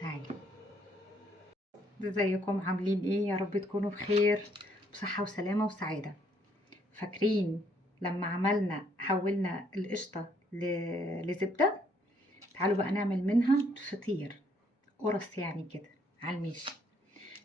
تعالي. ازيكم عاملين ايه؟ يا رب تكونوا بخير بصحة وسلامة وسعادة. فاكرين لما حولنا القشطة لزبدة؟ تعالوا بقى نعمل منها فطير قرص يعني كده على الماشي.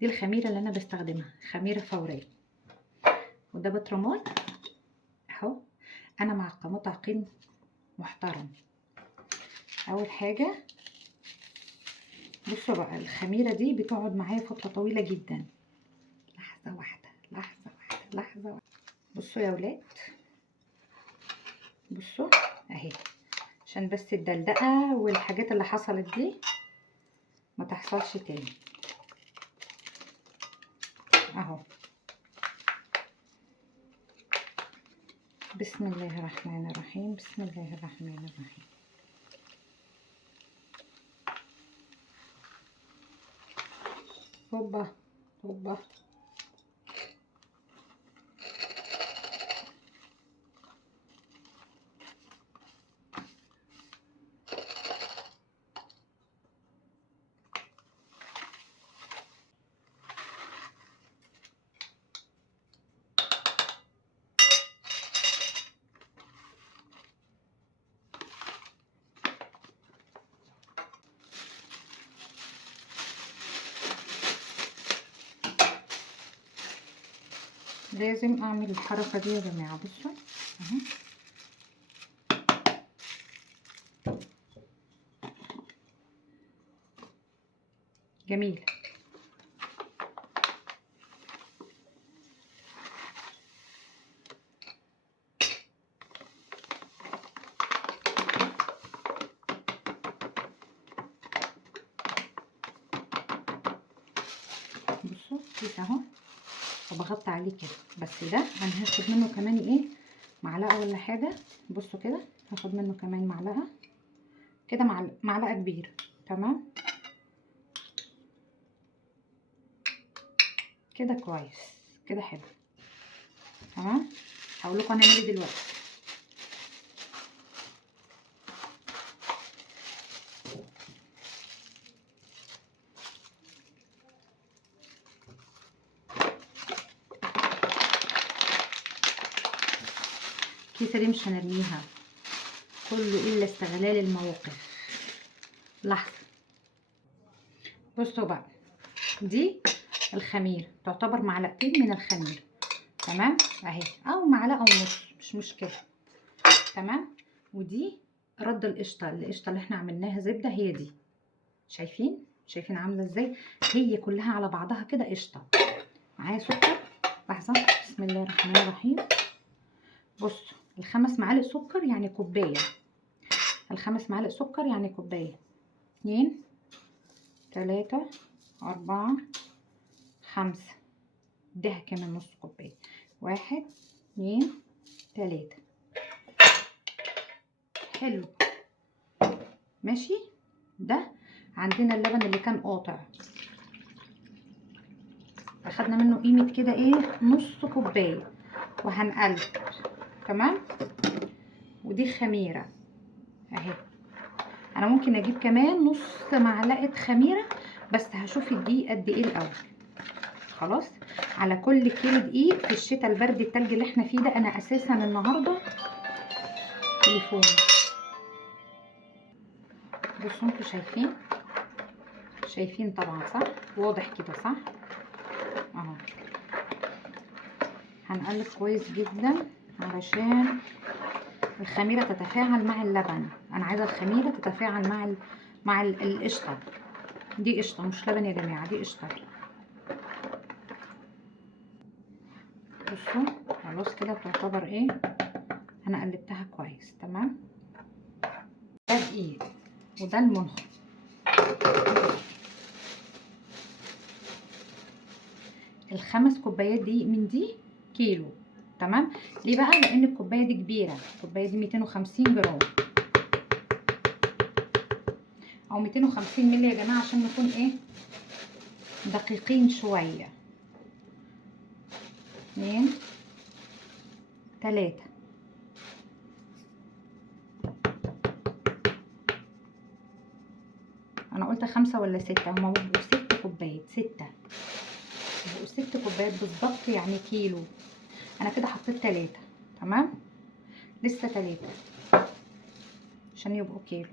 دي الخميرة اللي انا بستخدمها، خميرة فورية، وده بطرمان اهو. انا معقمة تعقيم محترم. اول حاجة بصوا بقى، الخميرة دي بتقعد معايا فترة طويلة جدا. لحظة واحدة لحظة واحدة لحظة واحدة. بصوا يا ولاد، بصوا اهي، عشان بس الدلدقة والحاجات اللي حصلت دي ما تحصلش تاني اهو. بسم الله الرحمن الرحيم، بسم الله الرحمن الرحيم. هوبا هوبا. لازم اعمل الحركة دي يا جماعة. بصوا اهو، جميل. بصوا كده اهو، وبغطي عليه كده. بس ده انا هاخد منه كمان ايه، معلقة ولا حاجة. بصوا كده، هاخد منه كمان معلقة كده، معلقة كبيرة. تمام كده، كويس كده، حلو. تمام، هقول لكم هنعمل ايه دلوقتي. الكيسة دي مش هنرميها، كله الا استغلال الموقف. لحظة، بصوا بقى، دي الخمير تعتبر معلقتين من الخمير. تمام اهي، او معلقة ونص مش مشكلة. تمام، ودي رد القشطة اللي احنا عملناها زبدة، هي دي. شايفين عاملة ازاي؟ هي كلها على بعضها كده قشطة. معايا سكر. لحظة، بسم الله الرحمن الرحيم. بصوا، الخمس معالق سكر يعني كوباية. الخمس معالق سكر يعني كوباية. 2 3 4 5. اديها كمان نص كوباية. 1 2 3. حلو، ماشي. ده عندنا اللبن اللي كان قاطع، اخدنا منه قيمة كده ايه، نص كوباية، وهنقلب. تمام، ودي خميرة اهي. انا ممكن اجيب كمان نص معلقة خميرة، بس هشوف الدقيق قد ايه الاول. خلاص، على كل كيلو دقيق في الشتاء البرد التلج اللي احنا فيه ده. انا اساسا النهارده تليفون. بصوا انتوا شايفين طبعا، صح؟ واضح كده صح اهو. هنقلب كويس جدا علشان الخميره تتفاعل مع اللبن. انا عايزه الخميره تتفاعل مع القشطه. دي قشطه مش لبن يا جماعه، دي قشطه. بصوا خلاص كده تعتبر ايه، انا قلبتها كويس. تمام، ده دقيق وده المنخل. الخمس كوبايات دي من دي كيلو. تمام، ليه بقى؟ لان الكوبايه دي كبيره، الكوبايه دي 250 جرام او 250 مللي يا جماعه، عشان نكون ايه، دقيقين شويه. 2 3. انا قلت 5 ولا 6، هما بيبقوا 6 كوبايات، 6 بيبقوا 6 كوبايات بالظبط، يعني كيلو. انا كده حطيت 3. تمام، لسه 3 عشان يبقوا كيلو.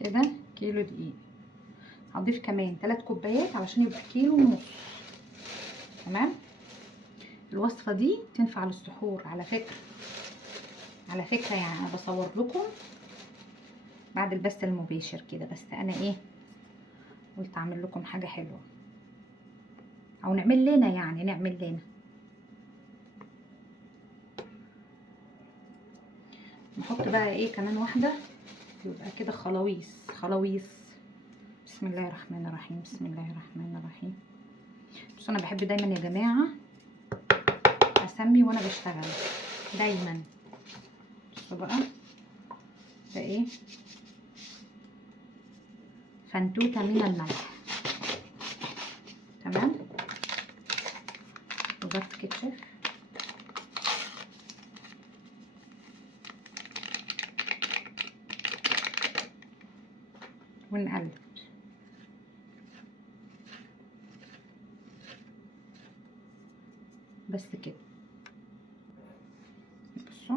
كده كيلو دقيق. هضيف كمان 3 كوبايات علشان يبقى كيلو ونص. تمام. الوصفة دي تنفع للسحور على فكرة، على فكرة يعني انا بصور لكم بعد البث المباشر كده، بس انا ايه قلت اعمل لكم حاجة حلوة او نعمل لنا، يعني نعمل لنا. نحط بقى ايه كمان واحدة، يبقى كده خلاويص خلاويص. بسم الله الرحمن الرحيم، بسم الله الرحمن الرحيم. بس انا بحب دايما يا جماعة اسمي وانا بشتغل دايما. بصوا بقى ده ايه، فنتوتة من الملح. تمام، وضفت كاتشب ونقلب. بس كده. بصوا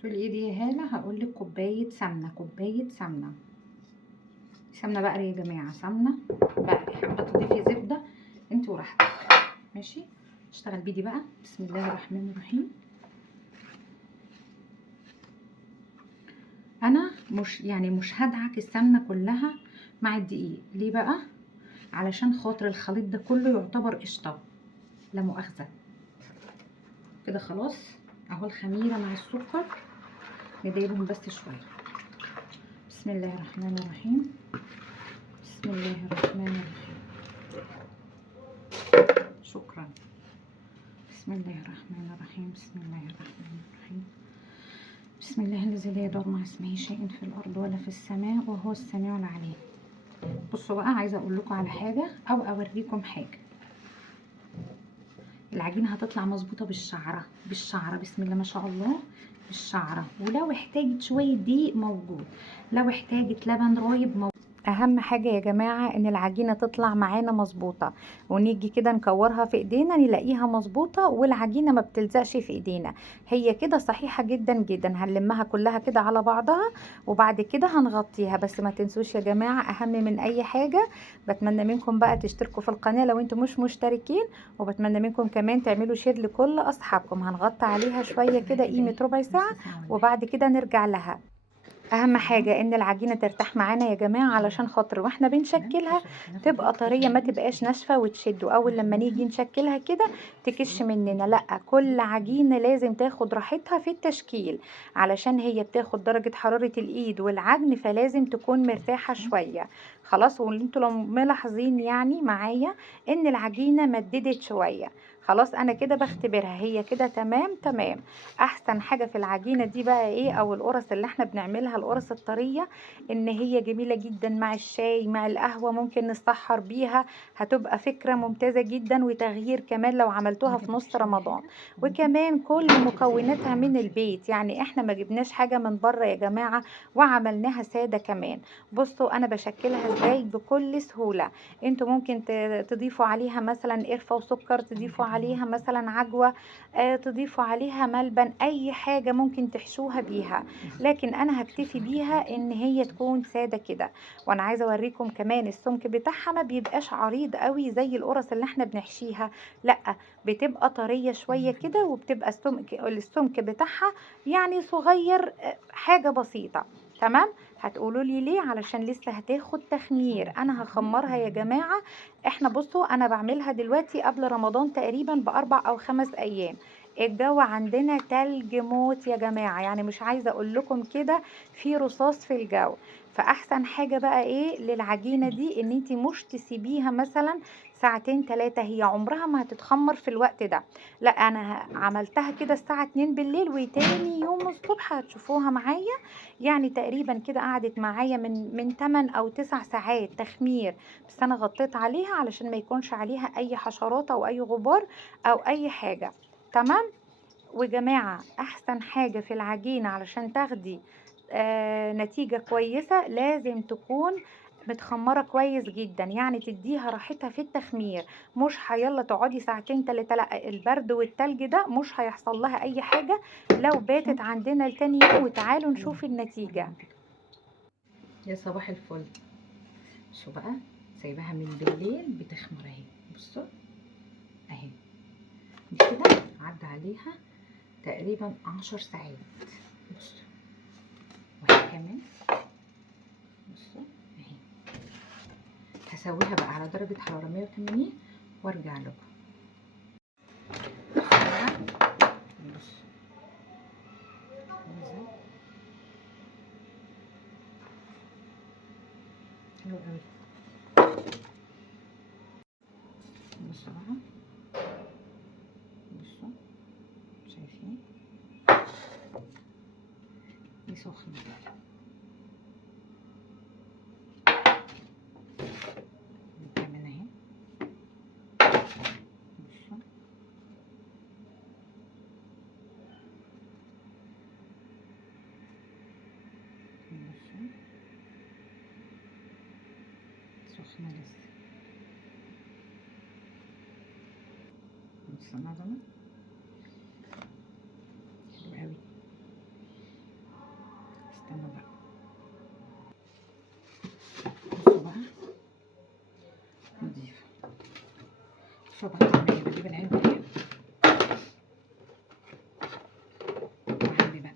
تقولي ايه دي يا هاله، هقولك كوبايه سمنه، كوبايه سمنه، سمنه بقري يا جماعه، سمنه بقري. حابه تضيفي زبده انت وراحتك، ماشي. اشتغل بيدي بقى. بسم الله الرحمن الرحيم. انا مش هدعك السمنه كلها مع الدقيق. ليه بقى؟ علشان خاطر الخليط ده كله يعتبر قشطه، لا مؤاخذه. كده خلاص اهو الخميره مع السكر نديلهم بس شويه. بسم الله الرحمن الرحيم، بسم الله الرحمن الرحيم. شكرا. بسم الله الرحمن الرحيم، بسم الله الرحمن الرحيم. بسم الله الذي لا يضر مع اسمه شيء في الارض ولا في السماء وهو السميع العليم. بصوا بقى، عايزه اقول لكم على حاجه او اوريكم حاجه. العجينه هتطلع مظبوطه بالشعره، بالشعره، بسم الله ما شاء الله، بالشعره. ولو احتاجت شويه دقيق موجود، لو احتاجت لبن رايب موجود. اهم حاجه يا جماعه ان العجينه تطلع معانا مظبوطه، ونيجي كده نكورها في ايدينا نلاقيها مظبوطه والعجينه ما بتلزقش في ايدينا. هي كده صحيحه جدا جدا. هنلمها كلها كده على بعضها وبعد كده هنغطيها. بس ما تنسوش يا جماعه، اهم من اي حاجه بتمنى منكم بقى تشتركوا في القناه لو انتم مش مشتركين، وبتمنى منكم كمان تعملوا شير لكل اصحابكم. هنغطي عليها شويه كده قيمه ربع ساعه وبعد كده نرجع لها. اهم حاجة ان العجينة ترتاح معانا يا جماعة، علشان خاطر واحنا بنشكلها تبقى طرية، ما تبقاش ناشفة وتشد، واول لما نيجي نشكلها كده تكش مننا. لا، كل عجينة لازم تاخد راحتها في التشكيل، علشان هي بتاخد درجة حرارة الايد والعجن، فلازم تكون مرتاحة شوية. خلاص، وانتوا لو ملاحظين يعني معايا ان العجينة مددت شوية، خلاص انا كده بختبرها هي كده تمام تمام. احسن حاجه في العجينه دي بقى ايه، او القرص اللي احنا بنعملها، القرص الطريه، ان هي جميله جدا مع الشاي مع القهوه، ممكن نسحر بيها، هتبقى فكره ممتازه جدا وتغيير كمان لو عملتوها في نص رمضان. وكمان كل مكوناتها من البيت، يعني احنا ما جبناش حاجه من بره يا جماعه، وعملناها ساده كمان. بصوا انا بشكلها ازاي بكل سهوله. انتوا ممكن تضيفوا عليها مثلا قرفه وسكر، تضيفوا عليها مثلا عجوه، تضيفوا عليها ملبن، اي حاجة ممكن تحشوها بيها، لكن انا هكتفي بيها ان هي تكون سادة كده. وانا عايزة اوريكم كمان السمك بتاعها ما بيبقاش عريض قوي زي القرص اللي احنا بنحشيها، لا، بتبقى طرية شوية كده، وبتبقى السمك بتاعها يعني صغير، حاجة بسيطة. تمام. هتقولوا لي ليه؟ علشان لسه هتاخد تخمير. انا هخمرها يا جماعة. احنا بصوا انا بعملها دلوقتي قبل رمضان تقريبا ب4 أو 5 ايام. الجو عندنا تلج موت يا جماعة، يعني مش عايزة اقول لكم كده، في رصاص في الجو. فاحسن حاجة بقى ايه للعجينة دي، ان انتي مش تسيبيها مثلا ساعتين 3 هي عمرها ما هتتخمر في الوقت ده. لا انا عملتها كده الساعة 2 بالليل، وتاني يوم الصبح هتشوفوها معايا. يعني تقريبا كده قعدت معايا من 8 او 9 ساعات تخمير. بس انا غطيت عليها علشان ما يكونش عليها اي حشرات او اي غبار او اي حاجة. تمام. وجماعة احسن حاجة في العجينة علشان تاخدي نتيجة كويسة، لازم تكون متخمرة كويس جدا، يعني تديها راحتها في التخمير. مش هيلا تقعدي ساعتين 3، لا البرد والتلج ده مش هيحصل لها اي حاجة لو باتت عندنا لتاني يوم. وتعالوا نشوف النتيجة. يا صباح الفل. شو بقى، سايباها من بالليل بتخمر اهي، بصوا اهي. دي كده عدى عليها تقريبا 10 ساعات. بصوا وهي كمان، بصوا اهي. هسويها بقى على درجة حرارة 180 وارجع لكم. بصوا حلو قوي. بصوا بقى، بصوا شايفين دي سخنة. كمان اهي، بصوا بصوا سخنة لسه. بصوا النظمة حلو قوي. استنوا بقى، بصوا بقى نضيف. بصوا بقى تعمل بجيب العلبة دي وعندي بقى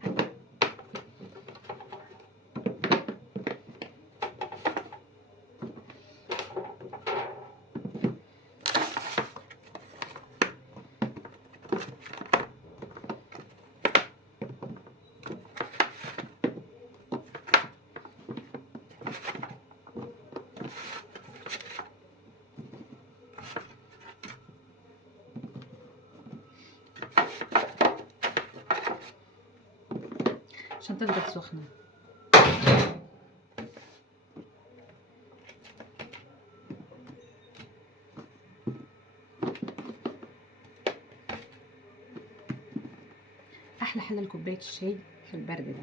عشان تفضل سخنة. احلى حل لكوباية الشاي في البرد ده.